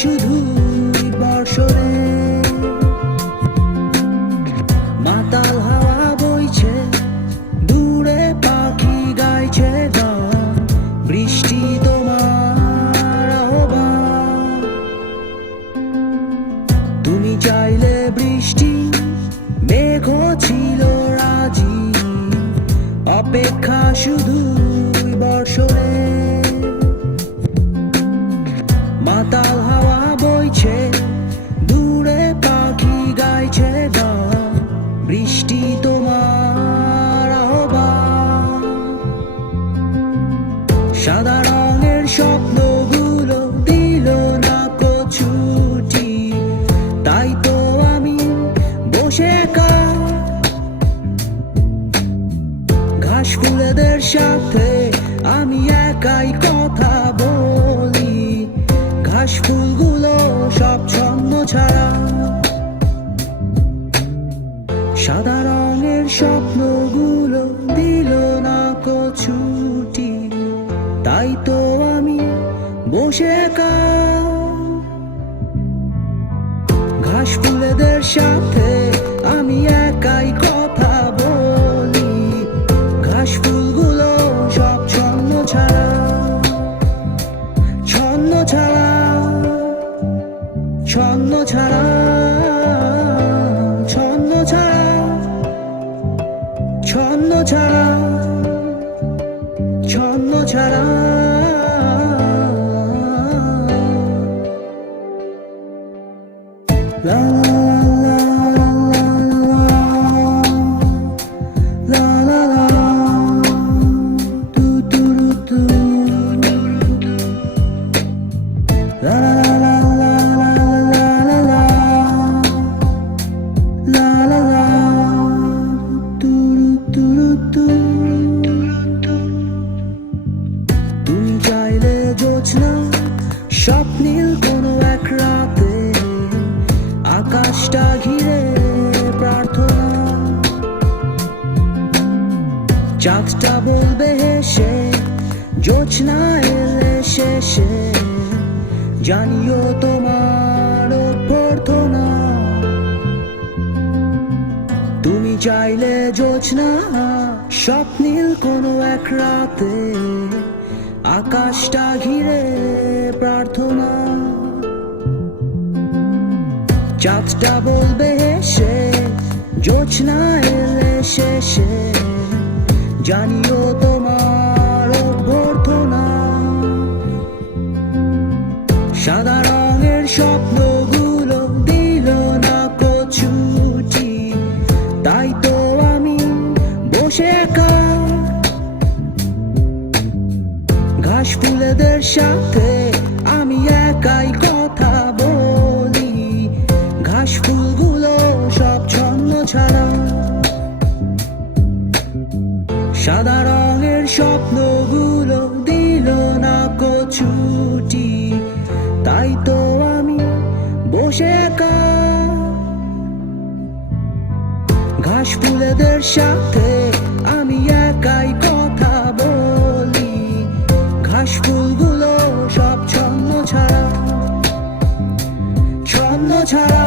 শুধুই বর্ষণে, মাতাল হাওয়া বইছে, দূরে পাখি গাইছে গান, বৃষ্টি তোমার আহ্বান। তুমি চাইলে বৃষ্টি, মেঘও ছিল রাজি, অপেক্ষা শুধুই বর্ষণে, মাতাল হাওয়া বইছে, দূরে পাখি গাইছে গান, বৃষ্টি তোমার আহ্বান। সাদা রঙের স্বপ্নগুলো দিল না ছুটি, তাই তো আমি বসে ঘাস ফুলেদের সাথে আমি একাই কথা বলি, ঘাস ফুলগুলো সব ছন্ন ছাড়া। সাদা রঙের স্বপ্নগুলো দিল না ছুটি, তাই তো আমি বসে ঘাস ফুলেদের সাথে আমি একাই কথা বলি, ঘাস ফুলগুলো সব ছন্ন ছাড়া, ছন্ন ছাড়া, ছন্ন ছাড়া, ছন্ন ছাড়া, ছন্ন ছাড়া, ছন্ন ছাড়া। La la la la la la, do do do do, la la la la la la la la la, do do do do। তুমি চাইলে জোছনা, স্বপ্নীল কোনো এক রাতে, আকাশটা ঘিরে প্রার্থনা, চাঁদটা বলবে হেসে, জোছনা এলে শেষে, জানিও তোমার অভ্যর্থনা। তুমি চাইলে জোছনা, স্বপ্নীল কোনো এক রাতে, আকাশটা ঘিরে প্রার্থনা, চাঁদটা বলবে হেসে, জোছনা এলে শেষে, জানিও তোমার অভ্যর্থনা। সাদা রঙের স্বপ্নগুলো দিল না ছুটি, তাই তো আমি বসে ঘাস ফুলেদের সাথে আমি একাই কথা বলি, ঘাস ফুলগুলো সব ছন্ন ছাড়া। সাদা রঙের স্বপ্নগুলো দিল না ছুটি, তাই তো আমি বসে ঘাস ফুলেদের সাথে আমি একাই কথা বলি, ঘাস ফুলগুলো সব ছন্ন ছাড়া, ছন্ন ছাড়া।